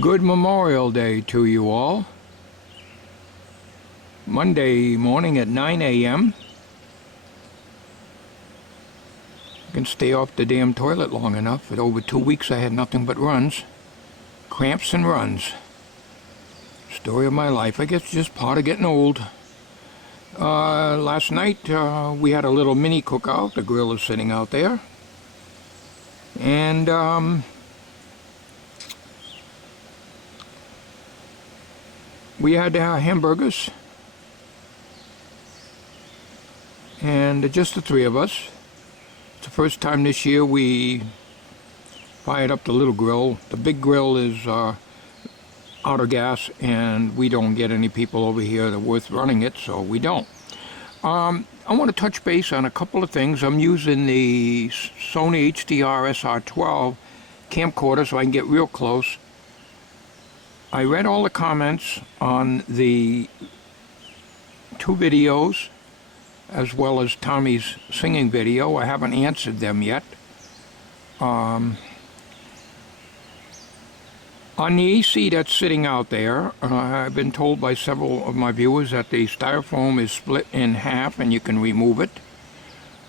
Good Memorial Day to you all. Monday morning at 9 a.m. I can stay off the damn toilet long enough. For over 2 weeks I had nothing but runs. Cramps and runs. Story of my life. I guess just part of getting old. Last night we had a little mini cookout. The grill is sitting out there. And we had hamburgers, and just the three of us. It's the first time this year we fired up the little grill. The big grill is out of gas, and we don't get any people over here that are worth running it, so we don't. I want to touch base on a couple of things. I'm using the Sony HDR SR12 camcorder so I can get real close. I read all the comments on the two videos, as well as Tommy's singing video. I haven't answered them yet. On the AC that's sitting out there, I've been told by several of my viewers that the styrofoam is split in half and you can remove it.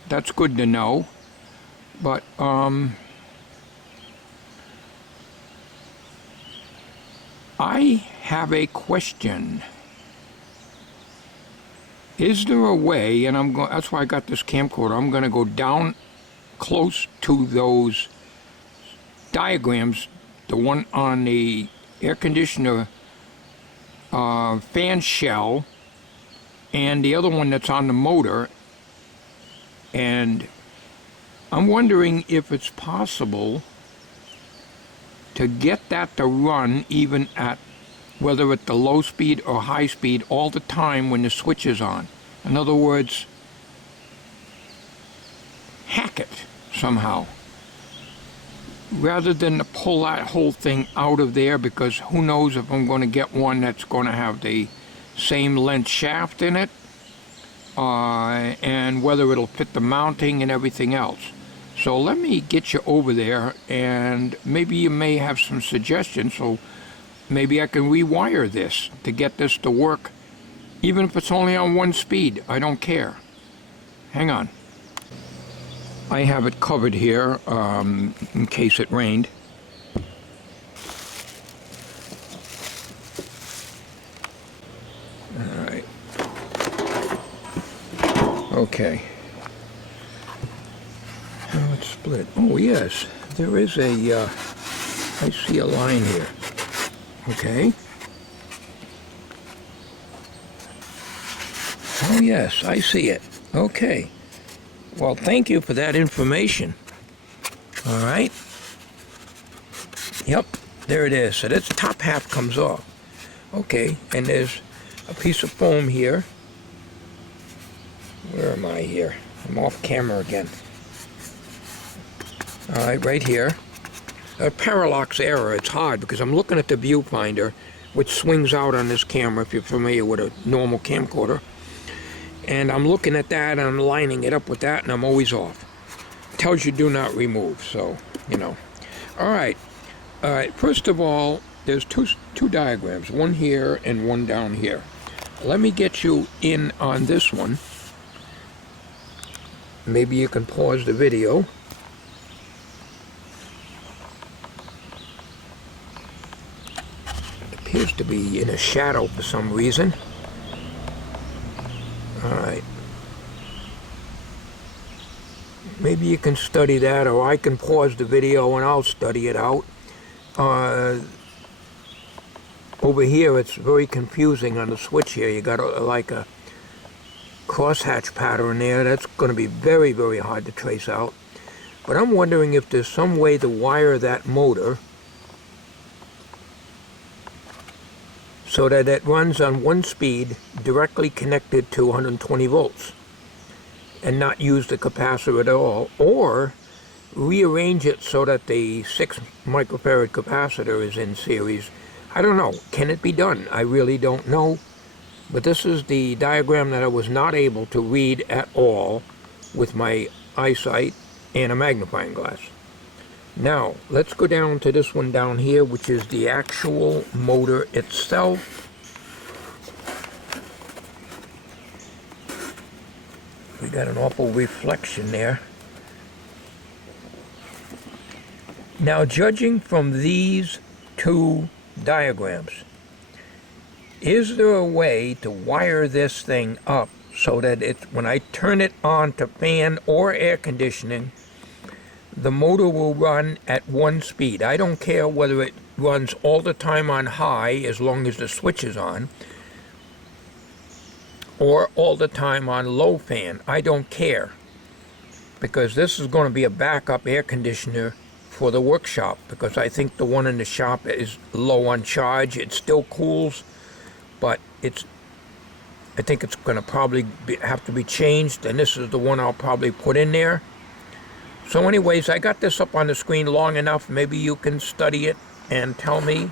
That's good to know. But I have a question. Is there a way, and that's why I got this camcorder, I'm going to go down close to those diagrams, the one on the air conditioner fan shell and the other one that's on the motor, and I'm wondering if it's possible to get that to run even at, whether at the low speed or high speed, all the time when the switch is on. In other words, hack it somehow, rather than to pull that whole thing out of there, because who knows if I'm going to get one that's going to have the same length shaft in it, and whether it'll fit the mounting and everything else. So let me get you over there, and maybe you may have some suggestions, so maybe I can rewire this to get this to work, even if it's only on one speed. I don't care. Hang on. I have it covered here in case it rained. All right. Okay. Now it's split. Oh yes, there is a, I see a line here. Okay. Oh yes, I see it. Okay. Well, thank you for that information. All right. Yep, there it is. So this top half comes off. Okay, and there's a piece of foam here. Where am I here? I'm off camera again. All right, right here. A parallax error. It's hard because I'm looking at the viewfinder, which swings out on this camera, if you're familiar with a normal camcorder. And I'm looking at that, and I'm lining it up with that, and I'm always off. It tells you do not remove, so, you know. All right. First of all, there's two diagrams, one here and one down here. Let me get you in on this one. Maybe you can pause the video. It appears to be in a shadow for some reason. Alright. Maybe you can study that, or I can pause the video and I'll study it out. Over here it's very confusing on the switch here. You got like a crosshatch pattern there. That's going to be very, very hard to trace out. But I'm wondering if there's some way to wire that motor so that it runs on one speed directly connected to 120 volts and not use the capacitor at all, or rearrange it so that the 6 microfarad capacitor is in series. I don't know. Can it be done? I really don't know. But this is the diagram that I was not able to read at all with my eyesight and a magnifying glass. Now, let's go down to this one down here, which is the actual motor itself. We got an awful reflection there. Now, judging from these two diagrams, is there a way to wire this thing up so that when I turn it on to fan or air conditioning, the motor will run at one speed? I don't care whether it runs all the time on high as long as the switch is on, or all the time on low fan. I don't care, because this is going to be a backup air conditioner for the workshop, because I think the one in the shop is low on charge. It still cools, but I think it's going to probably have to be changed, and this is the one I'll probably put in there. So anyways, I got this up on the screen long enough. Maybe you can study it and tell me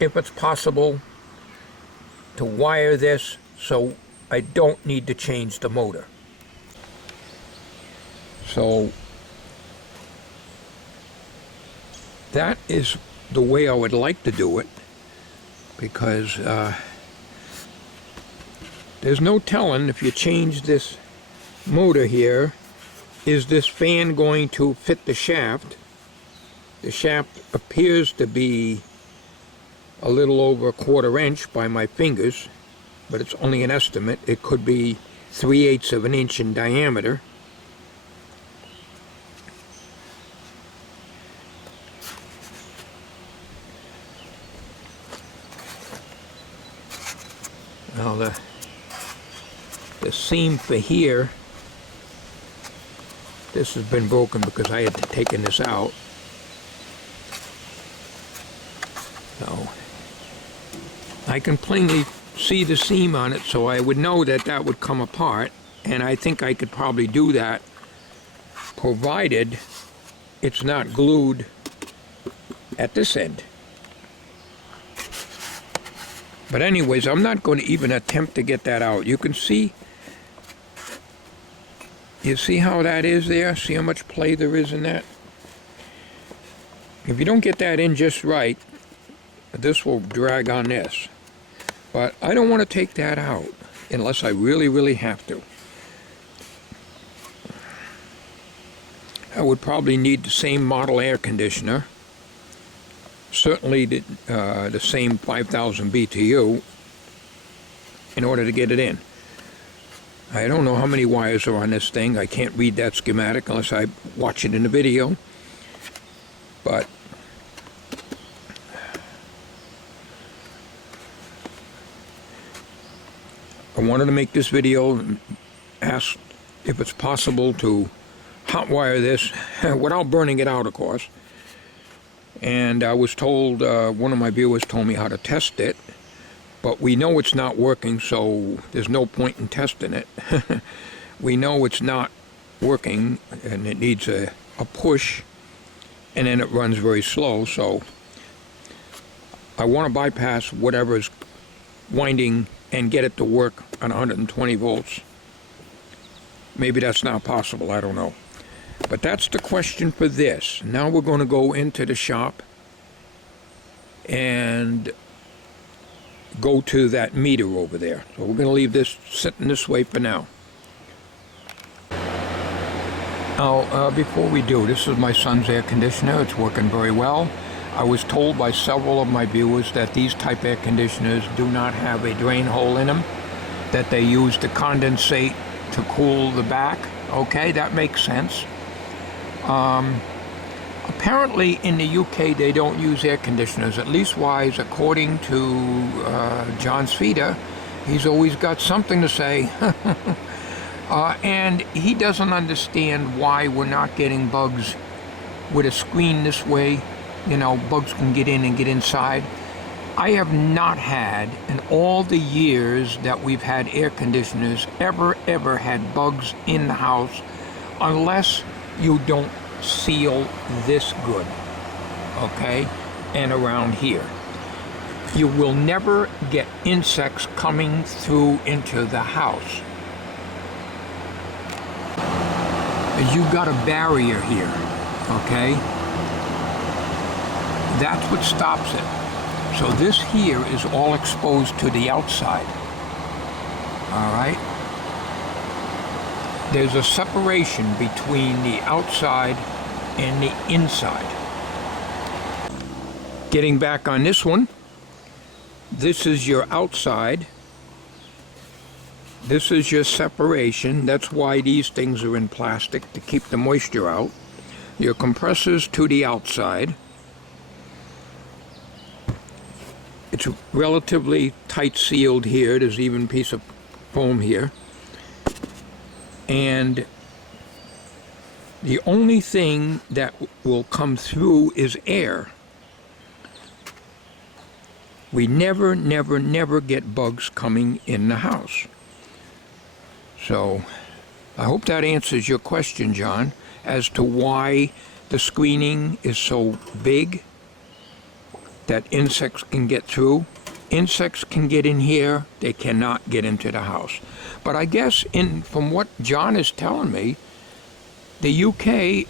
if it's possible to wire this so I don't need to change the motor. So that is the way I would like to do it, because there's no telling if you change this motor here, is this fan going to fit the shaft? The shaft appears to be a little over 1/4 inch by my fingers, but it's only an estimate. It could be 3/8 of an inch in diameter. Now the seam for here, this has been broken because I had taken this out. So I can plainly see the seam on it, so I would know that that would come apart, and I think I could probably do that provided it's not glued at this end. But anyways, I'm not going to even attempt to get that out. You can see, you see how that is there? See how much play there is in that? If you don't get that in just right, this will drag on this. But I don't want to take that out unless I really, really have to. I would probably need the same model air conditioner. Certainly the same 5,000 BTU in order to get it in. I don't know how many wires are on this thing. I can't read that schematic unless I watch it in the video. But I wanted to make this video and ask if it's possible to hot wire this without burning it out, of course. And I was told, one of my viewers told me how to test it, but we know it's not working, so there's no point in testing it. We know it's not working, and it needs a push, and then it runs very slow, so I want to bypass whatever's winding and get it to work on 120 volts. Maybe that's not possible, I don't know. But that's the question for this. Now we're going to go into the shop and go to that meter over there. So we're going to leave this sitting this way for now. Now, before we do, this is my son's air conditioner. It's working very well. I was told by several of my viewers that these type air conditioners do not have a drain hole in them, that they use the condensate to cool the back. Okay, that makes sense. Apparently in the UK they don't use air conditioners, at least wise, according to John Sfida. He's always got something to say. And he doesn't understand why we're not getting bugs with a screen this way. You know, bugs can get in and get inside. I have not had, in all the years that we've had air conditioners, ever had bugs in the house, unless you don't seal this good, okay, and around here. You will never get insects coming through into the house. You've got a barrier here. Okay? That's what stops it. So this here is all exposed to the outside. All right? There's a separation between the outside and the inside. Getting back on this one, this is your outside. This is your separation. That's why these things are in plastic, to keep the moisture out. Your compressor's to the outside. It's relatively tight sealed here. There's even a piece of foam here. And the only thing that will come through is air. We never get bugs coming in the house. So I hope that answers your question, John, as to why the screening is so big that insects can get through. Insects can get in here, they cannot get into the house. But I guess from what John is telling me, the UK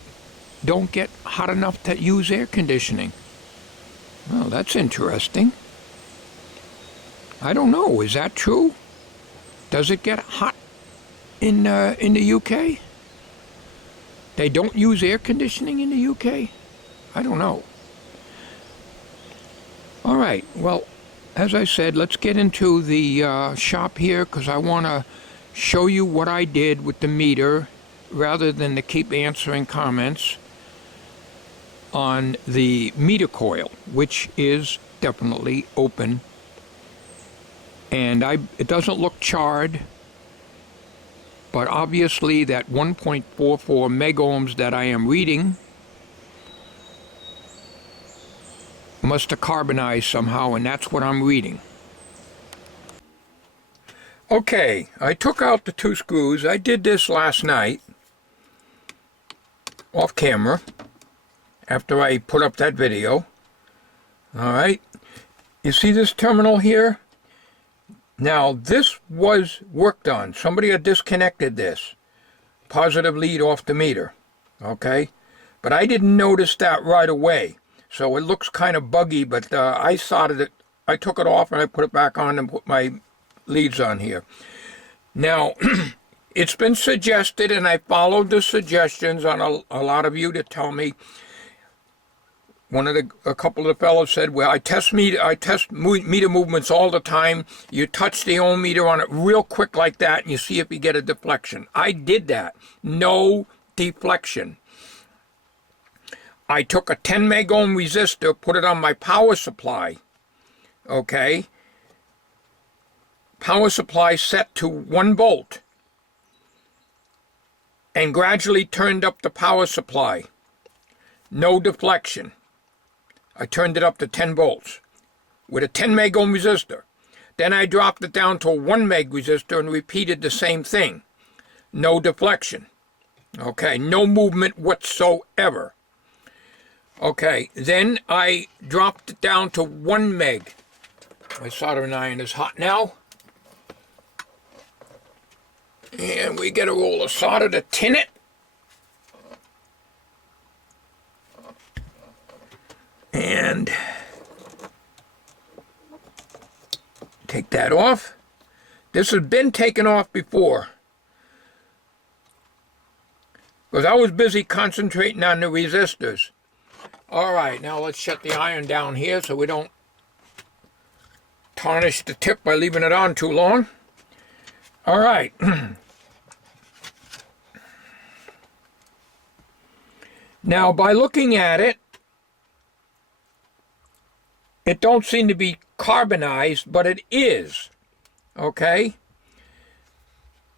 don't get hot enough to use air conditioning. Well, that's interesting. I don't know, is that true? Does it get hot in the UK? They don't use air conditioning in the UK? I don't know. All right, well, as I said, let's get into the shop here, because I want to show you what I did with the meter rather than to keep answering comments on the meter coil, which is definitely open. And it doesn't look charred, but obviously that 1.44 megohms that I am reading must have carbonized somehow, and that's what I'm reading. Okay, I took out the 2 screws. I did this last night off camera after I put up that video. All right, you see this terminal here? Now, this was worked on. Somebody had disconnected this positive lead off the meter, okay? But I didn't notice that right away. So it looks kind of buggy, but I soldered it. I took it off and I put it back on and put my leads on here. Now, it's been suggested, and I followed the suggestions on a lot of you to tell me. A couple of the fellows said, well, I test meter movements all the time. You touch the ohm meter on it real quick like that, and you see if you get a deflection. I did that. No deflection. I took a 10 meg ohm resistor, put it on my power supply. Okay? Power supply set to 1 volt. And gradually turned up the power supply. No deflection. I turned it up to 10 volts with a 10 meg ohm resistor. Then I dropped it down to a 1 meg resistor and repeated the same thing. No deflection. Okay, no movement whatsoever. Okay, then I dropped it down to 1 meg. My soldering iron is hot now. And we get a roll of solder to tin it. And take that off. This has been taken off before, because I was busy concentrating on the resistors. All right, now let's shut the iron down here so we don't tarnish the tip by leaving it on too long. All right. Now, by looking at it, it don't seem to be carbonized, but it is. Okay?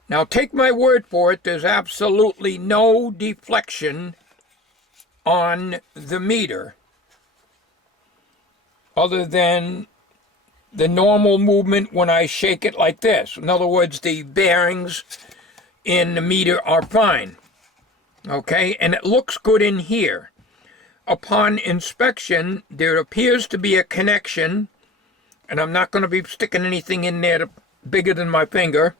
Now, take my word for it, there's absolutely no deflection on the meter other than the normal movement when I shake it like this. In other words, the bearings in the meter are fine. Okay? And it looks good in here. Upon inspection, there appears to be a connection, and I'm not going to be sticking anything in there bigger than my finger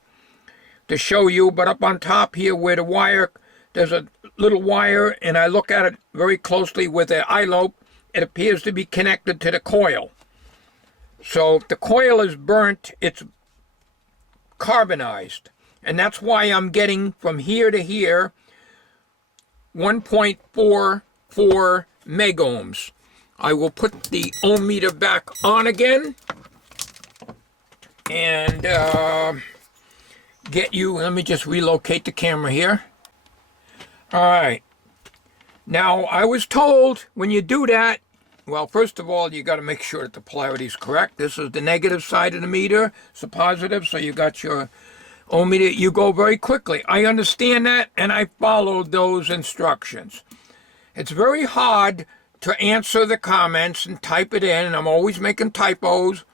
to show you, but up on top here where the there's a little wire, and I look at it very closely with an eye lope. It appears to be connected to the coil. So if the coil is burnt, it's carbonized. And that's why I'm getting from here to here 1.44 megohms. I will put the ohm meter back on again and get you, let me just relocate the camera here. All right. Now, I was told when you do that, well, first of all, you got to make sure that the polarity is correct. This is the negative side of the meter. It's the positive, so you got your ohm meter. You go very quickly. I understand that, and I followed those instructions. It's very hard to answer the comments and type it in, and I'm always making typos.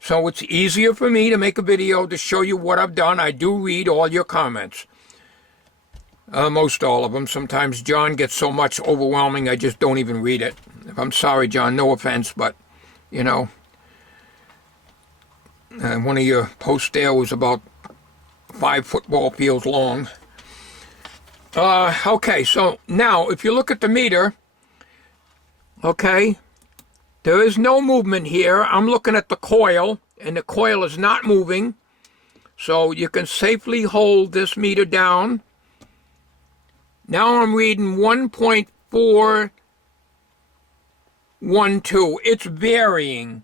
So it's easier for me to make a video to show you what I've done. I do read all your comments. Most all of them. Sometimes John gets so much overwhelming, I just don't even read it. I'm sorry, John, no offense, but, you know, one of your posts there was about 5 football fields long. Okay, so now, if you look at the meter, okay, there is no movement here. I'm looking at the coil, and the coil is not moving, so you can safely hold this meter down. Now I'm reading 1.412. It's varying.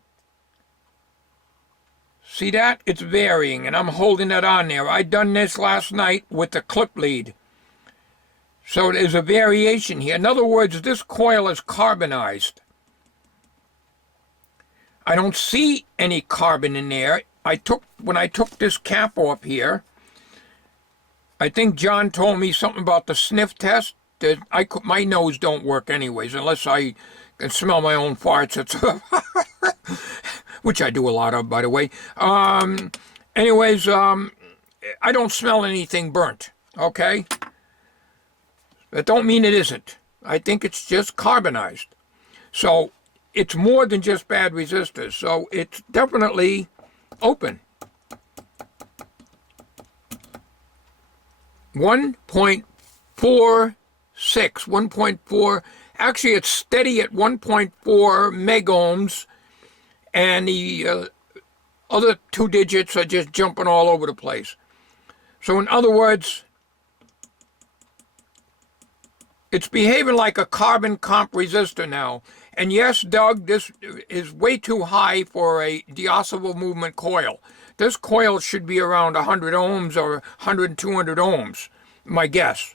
See that? It's varying, and I'm holding it on there. I done this last night with the clip lead. So there's a variation here. In other words, this coil is carbonized. I don't see any carbon in there. When I took this cap off here, I think John told me something about the sniff test. That my nose don't work anyways, unless I can smell my own farts. Which I do a lot of, by the way. Anyways, I don't smell anything burnt, okay? That don't mean it isn't. I think it's just carbonized. So it's more than just bad resistors. So it's definitely open. 1.46, 1.4, actually it's steady at 1.4 megohms, and the other 2 digits are just jumping all over the place. So in other words, it's behaving like a carbon comp resistor now. And yes, Doug, this is way too high for a deoscillable movement coil. This coil should be around 100 ohms or 100, 200 ohms, my guess.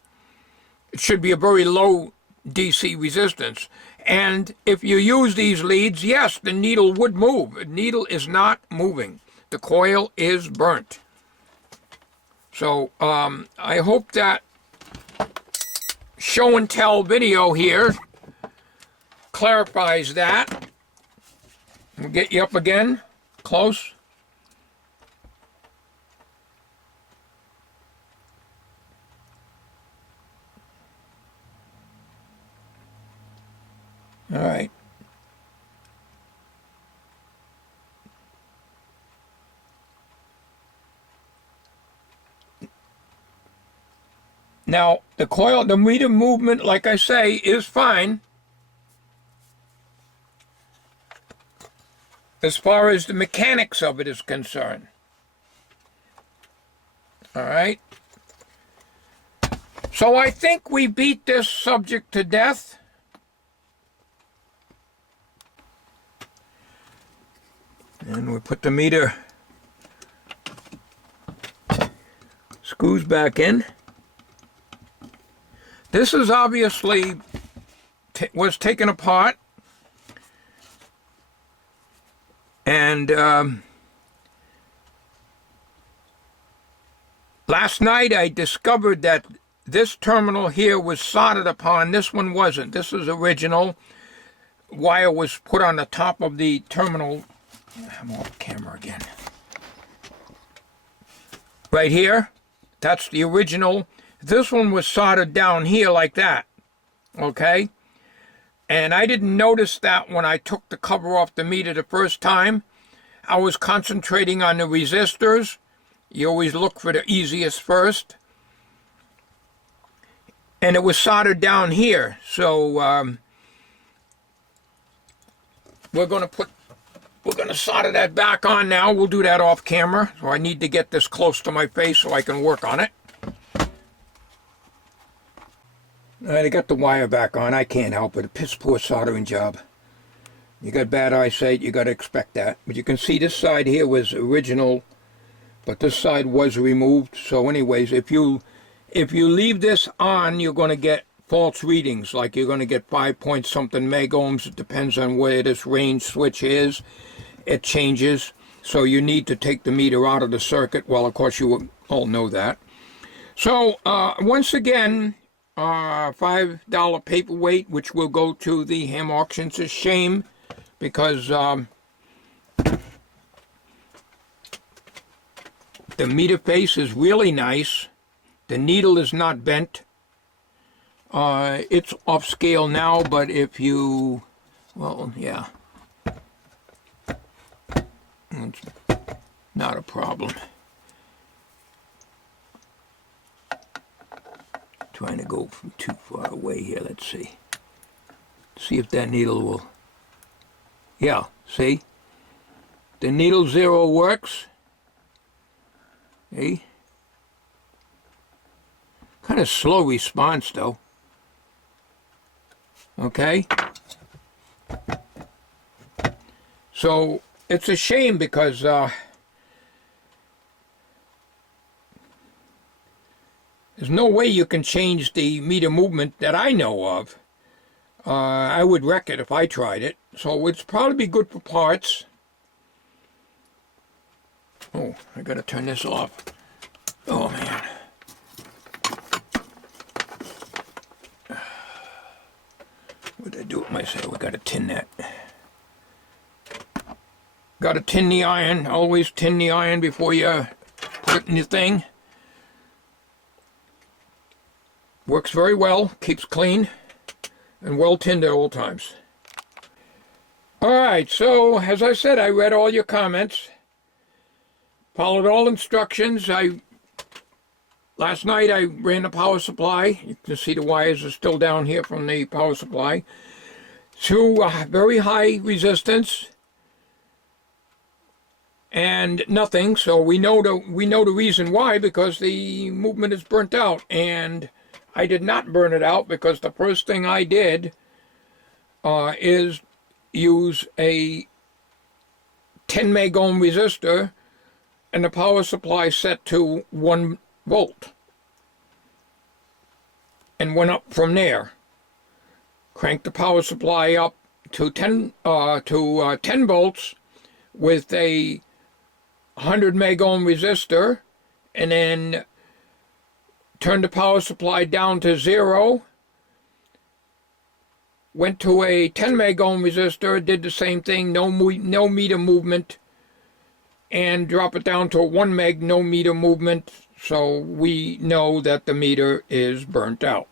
It should be a very low DC resistance. And if you use these leads, yes, the needle would move. The needle is not moving. The coil is burnt. So I hope that show and tell video here clarifies that. We'll get you up again, close. All right. Now, the coil, the meter movement, like I say, is fine. As far as the mechanics of it is concerned. All right. So I think we beat this subject to death. And we put the meter screws back in. This is obviously was taken apart, and last night I discovered that this terminal here was soldered upon. This one wasn't. This is original. Wire was put on the top of the terminal. I'm off camera again. Right here, that's the original. This one was soldered down here like that, okay? And I didn't notice that when I took the cover off the meter the first time. I was concentrating on the resistors. You always look for the easiest first. and it was soldered down here. So we're going to solder that back on now. We'll do that off camera. So I need to get this close to my face so I can work on it. All right, I got the wire back on. I can't help it. A piss poor soldering job. You got bad eyesight, you got to expect that. But you can see this side here was original, but this side was removed. So anyways, if you leave this on, you're going to get false readings. Like you're going to get 5 point something megohms. It depends on where this range switch is. It changes. So you need to take the meter out of the circuit. Well, of course, you all know that. So once again, $5 paperweight, which will go to the ham auction. It's a shame because the meter face is really nice. The needle is not bent. It's off scale now, but if you, well, yeah, it's not a problem. Trying to go from too far away here. Let's see. See if that needle will. Yeah, see? The needle 0 works. See? Kind of slow response though. Okay? So it's a shame because there's no way you can change the meter movement that I know of. I would wreck it if I tried it. So it's probably be good for parts. Oh, I gotta turn this off. Oh man. What did I do with myself? We gotta tin that. Gotta tin the iron. Always tin the iron before you put it in the thing. Works very well, keeps clean, and well tinned at all times. Alright, so as I said, I read all your comments, followed all instructions. Last night I ran the power supply. You can see the wires are still down here from the power supply to very high resistance and nothing. So we know the reason why, because the movement is burnt out, and I did not burn it out because the first thing I did is use a 10 megohm resistor and the power supply set to 1 volt and went up from there. Cranked the power supply up to 10 volts with a 100 megohm resistor, and then turned the power supply down to 0, went to a 10 megohm resistor, did the same thing, no meter movement, and drop it down to a 1 meg, no meter movement, so we know that the meter is burnt out.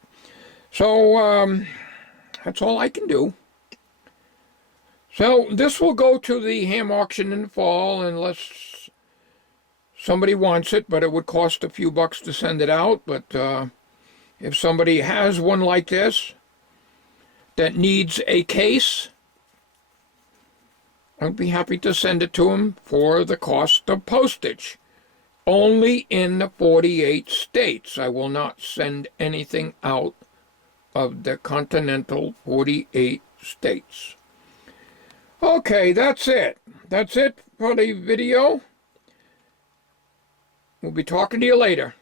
So that's all I can do. So this will go to the ham auction in the fall unless somebody wants it, but it would cost a few bucks to send it out. But if somebody has one like this that needs a case, I'd be happy to send it to them for the cost of postage. Only in the 48 states. I will not send anything out of the continental 48 states. Okay, that's it. That's it for the video. We'll be talking to you later.